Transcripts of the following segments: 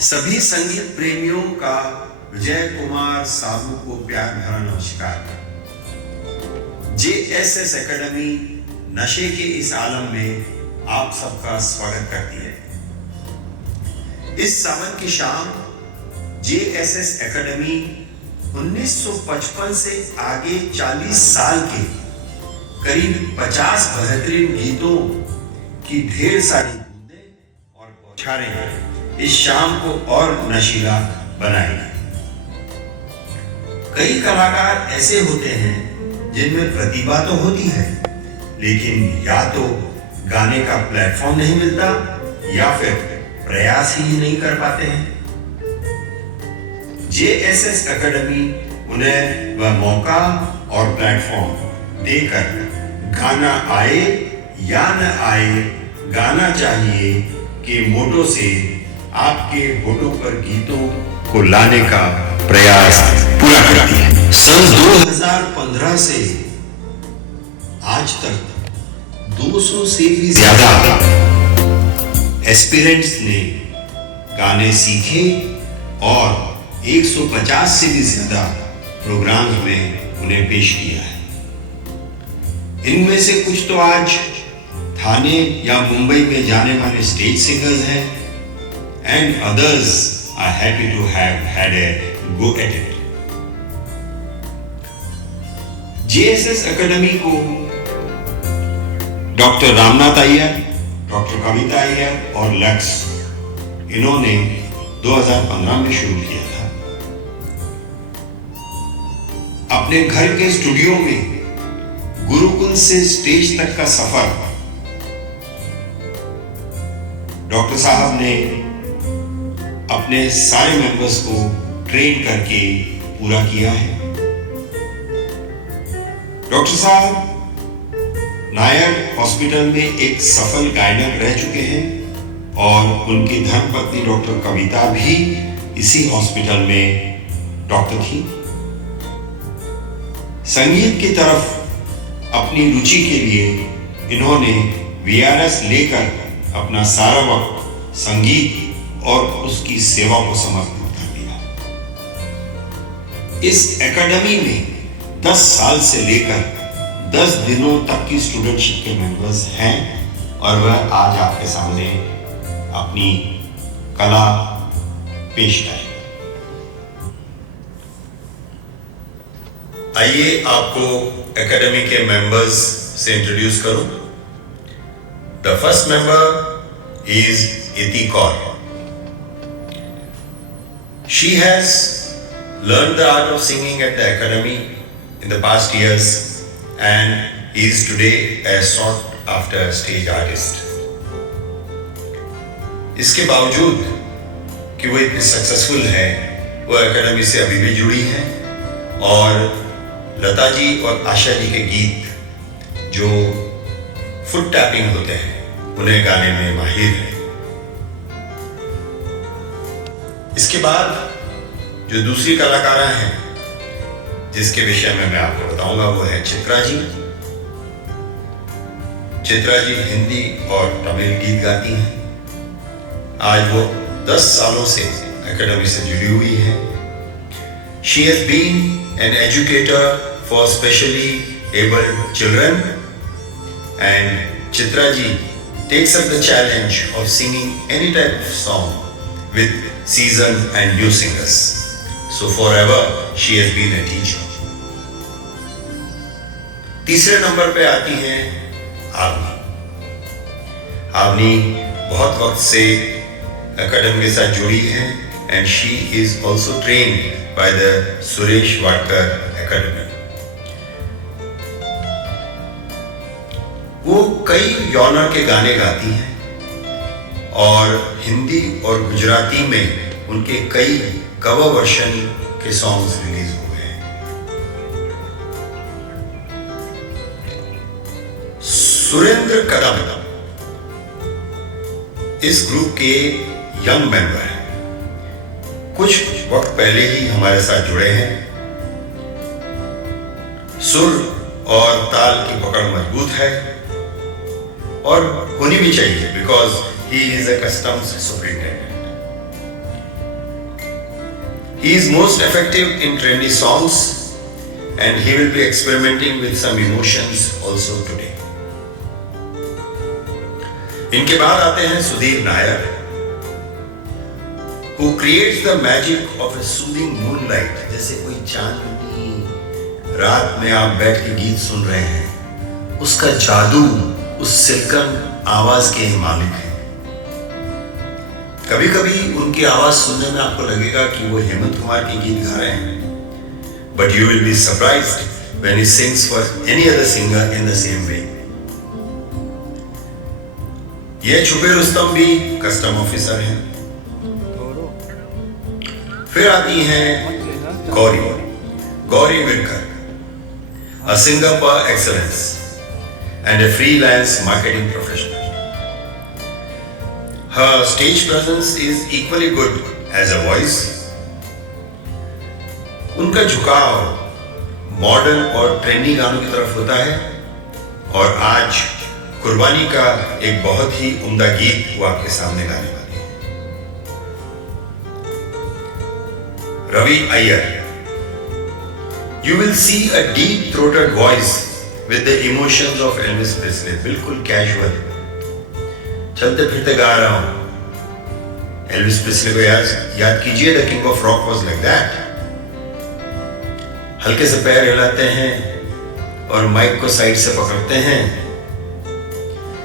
सभी संगीत प्रेमियों का विजय कुमार साहू को प्यार भरा नमस्कार। जेएसएस एकेडमी नशे के इस आलम में आप सबका स्वागत करती है। इस सावन की शाम जेएसएस एकेडमी 1955 से आगे 40 साल के करीब 50 बेहतरीन गीतों की ढेर सारी बूंदें और बौछारें इस शाम को और नशीला बनाएंगे। कई कलाकार ऐसे होते हैं जिनमें प्रतिभा तो होती है, लेकिन या तो गाने का प्लेटफॉर्म नहीं मिलता या फिर प्रयास ही नहीं कर पाते हैं। जेएसएस एकेडमी उन्हें वह मौका और प्लेटफॉर्म देकर गाना आए या न आए, गाना चाहिए के मोटो से आपके होठों पर गीतों को लाने का प्रयास पूरा करती है। सन 2015 से आज तक 200 से भी ज्यादा एस्पिरेंट्स ने गाने सीखे और 150 से भी ज्यादा प्रोग्राम्स में उन्हें पेश किया है। इनमें से कुछ तो आज थाने या मुंबई में जाने वाले स्टेज सिंगर्स हैं, and others are happy to have had a go at it. JSS academy को डॉक्टर रामनाथ अय्यर, डॉक्टर कविता अय्यर और लक्स इन्होंने 2015 में शुरू किया था। अपने घर के स्टूडियो में गुरुकुल से स्टेज तक का सफर डॉक्टर साहब ने अपने सारे मेंबर्स को ट्रेन करके पूरा किया है। डॉक्टर साहब नायर हॉस्पिटल में एक सफल गायक रह चुके हैं और उनकी धर्मपत्नी डॉक्टर कविता भी इसी हॉस्पिटल में डॉक्टर थी। संगीत की तरफ अपनी रुचि के लिए इन्होंने वीआरएस लेकर अपना सारा वक्त संगीत और उसकी सेवा को समर्पित कर दिया। इस एकेडमी में 10 साल से लेकर 10 दिनों तक की स्टूडेंटशिप के मेंबर्स हैं और वह आज आपके सामने अपनी कला पेश करेंगे। आइए आपको एकेडमी के मेंबर्स से इंट्रोड्यूस करूं। द फर्स्ट मेंबर इज इति Kaur. She has learned the art of singing at the academy in the past years and is today a sought after stage artist. इसके बावजूद कि वो इतनी सक्सेसफुल है, वो एकेडमी से अभी भी जुड़ी है और लता जी और आशा जी के गीत जो फुट टैपिंग होते हैं उन्हें गाने में माहिर है। इसके बाद जो दूसरी कलाकारा हैं जिसके विषय में मैं आपको बताऊंगा वो है चित्रा जी। चित्रा जी हिंदी और तमिल गीत गाती हैं। आज वो 10 सालों से एकेडमी से जुड़ी हुई है। She has been an educator for specially abled children and Chitra ji takes up the challenge of singing any type of song with seasoned and new singers. So forever she has been a teacher. तीसरे number पे आती हैं आवनी। आवनी बहुत वक्त से academy के साथ जुड़ी है and she is also trained by the Suresh Wadkar academy. वो कई जॉनर के गाने गाती हैं और हिंदी और गुजराती में उनके कई कवर वर्जन के सॉन्ग्स रिलीज हुए हैं। सुरेंद्र कदम इस ग्रुप के यंग मेंबर हैं। कुछ वक्त पहले ही हमारे साथ जुड़े हैं। सुर और ताल की पकड़ मजबूत है और होनी भी चाहिए because he is a customs superintendent. He is most effective in trendy songs and he will be experimenting with some emotions also today. इनके बाद आते हैं Sudhir Nair, who creates the magic of a soothing moonlight. जैसे कोई चांदनी रात में आप बैठ के गीत सुन रहे हैं, उसका जादू उस सिल्कन आवाज के मालिक है। कभी कभी उनकी आवाज सुनने में आपको लगेगा कि वो हेमंत कुमार के गीत गा रहे हैं, but you will be surprised when he sings for any other singer in the same way. ये छुपे रुस्तम भी कस्टम ऑफिसर हैं। फिर आती हैं Gauri Virkar, a singer par excellence and a freelance marketing professional. Her stage presence is equally good as her voice. उनका झुकाव modern और ट्रेंडी गानों की तरफ होता है और आज कुर्बानी का एक बहुत ही उम्दा गीत वो आपके सामने गाने वाली है। Ravi Iyer, you will see a deep-throated voice with the emotions of Elvis Presley. बिल्कुल कैजुअल, चलते फिरते गा रहा हूं। एल्विस प्रेस्ले को याद कीजिए, the king of rock was like that. हल्के से पैर हिलाते हैं और माइक को साइड से पकड़ते हैं।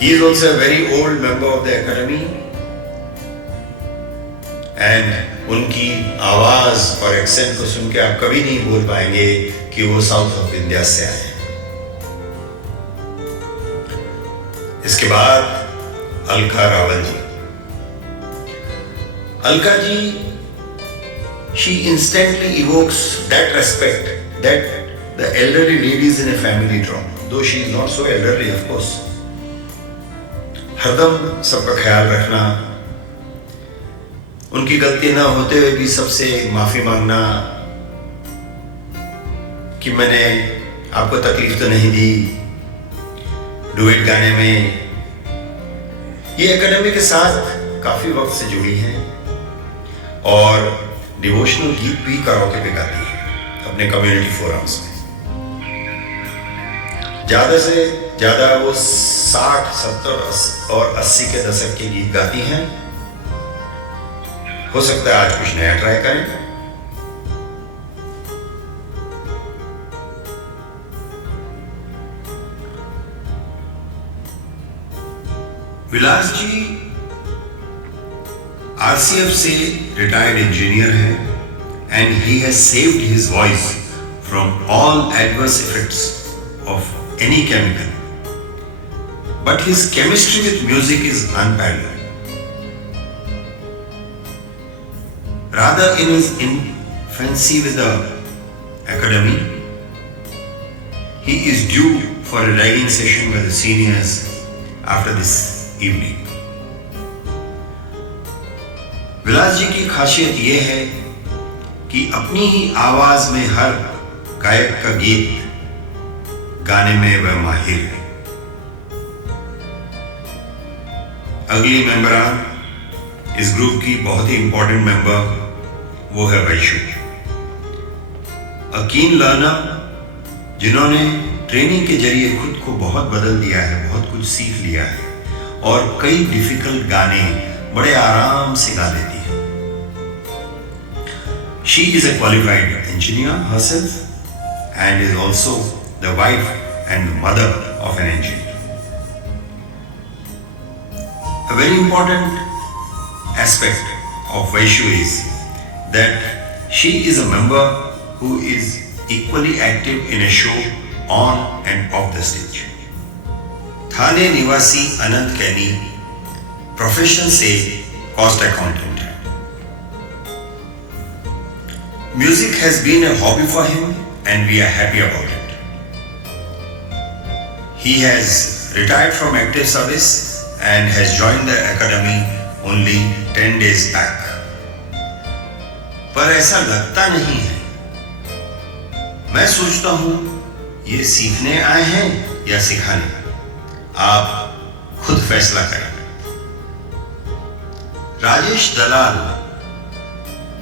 He is also a very old member of the academy and उनकी आवाज और एक्सेंट को सुन के आप कभी नहीं बोल पाएंगे कि वो साउथ ऑफ इंडिया से आए हैं। इसके बाद अलका रावल जी। Alka ji, she instantly evokes that respect that the elderly ladies in a family draw, though she is not so elderly, of course. हरदम सबका ख्याल रखना, उनकी गलती ना होते हुए भी सबसे माफी मांगना कि मैंने आपको तकलीफ तो नहीं दी डुएट गाने में। ये एकेडमी के साथ काफी वक्त से जुड़ी हैं और डिवोशनल गीत भी कराओके पे गाती है अपने कम्युनिटी फोरम्स में। ज्यादा से ज्यादा वो 60, 70 और 80 के दशक के गीत गाती हैं। हो सकता है आज कुछ नया ट्राई करें। विलास जी आरसीएफ से रिटायर्ड इंजीनियर है and he has saved his voice from all adverse effects of any chemical, but his chemistry with music is unparalleled. Rather in his infancy with the academy, he is due for a ragging session with the seniors after this evening. विलास जी की खासियत यह है कि अपनी ही आवाज में हर गायक का गीत गाने में वह माहिर है। अगली मेंबरान इस ग्रुप की बहुत ही इंपॉर्टेंट मेंबर वो है वैशु, अ कीन लर्नर जिन्होंने ट्रेनिंग के जरिए खुद को बहुत बदल दिया है, बहुत कुछ सीख लिया है और कई डिफिकल्ट गाने बड़े आराम से गा लेती है। She is a qualified engineer herself and is also the wife and mother of an engineer. A very important aspect of Vaishu is that she is a member who is equally active in a show on and off the stage. Thane निवासी Anant Kaini profession से cost accountant है। Music has been a hobby for him and we are happy about it. He has retired from active service and has joined the academy only 10 days back. पर ऐसा लगता नहीं है। मैं सोचता हूं ये सीखने आए हैं या सिखाने, आप खुद फैसला करें। राजेश दलाल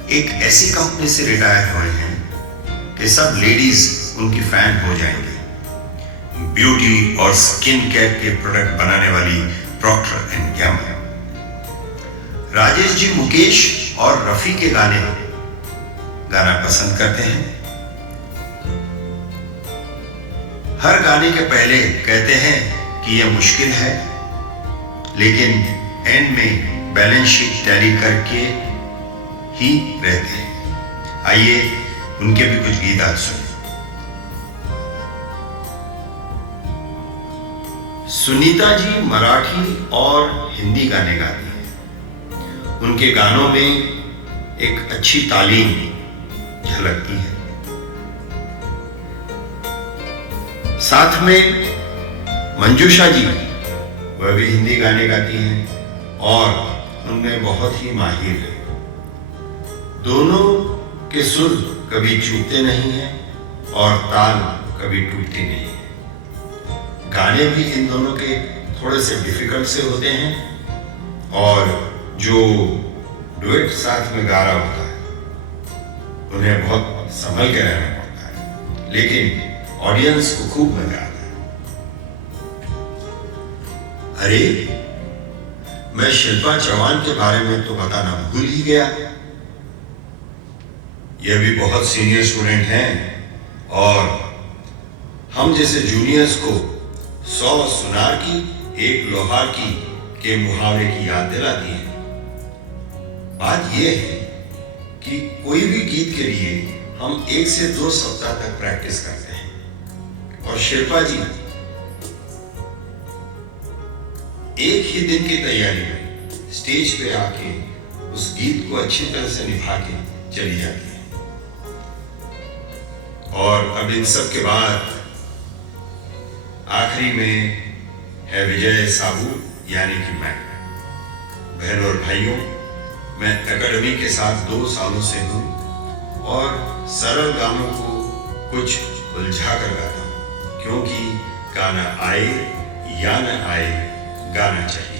एक ऐसी कंपनी से रिटायर हुए हैं कि सब लेडीज उनकी फैन हो जाएंगी। ब्यूटी और स्किन केयर के प्रोडक्ट बनाने वाली Procter and Gamble. Rajesh ji Mukesh और रफी के गाना पसंद करते हैं। हर गाने के पहले कहते हैं कि यह मुश्किल है, लेकिन एंड में बैलेंस शीट टैली करके ही रहते हैं। आइए उनके भी कुछ गीत आज सुने। सुनीता जी मराठी और हिंदी गाने गाती हैं। उनके गानों में एक अच्छी तालीम झलकती है। साथ में मंजूषा जी, वह भी हिंदी गाने गाती हैं और उनमें बहुत ही माहिर है। दोनों के सुर कभी चूकते नहीं हैं और ताल कभी टूटती नहीं है। गाने भी इन दोनों के थोड़े से डिफिकल्ट से होते हैं और जो डुएट साथ में गा रहा होता है उन्हें बहुत संभल के रहना पड़ता है, लेकिन ऑडियंस को खूब मजा आता है। अरे, मैं शिल्पा चौहान के बारे में तो बताना भूल ही गया। यह भी बहुत सीनियर स्टूडेंट हैं और हम जैसे जूनियर्स को 100 सुनार की 1 लोहार की के मुहावरे की याद दिलाती है। बात यह है कि कोई भी गीत के लिए हम 1 से 2 सप्ताह तक प्रैक्टिस करते हैं और शिल्पा जी एक ही दिन की तैयारी में स्टेज पे आके उस गीत को अच्छी तरह से निभा के चली जाती है। और अब इन सब के बाद आखिरी में है विजय साबू, यानी कि मैं। बहनों और भाइयों, मैं एकेडमी के साथ 2 सालों से हूँ और सरल गानों को कुछ उलझा कर गाता हूँ, क्योंकि गाना आए या न आए, गाना चाहिए।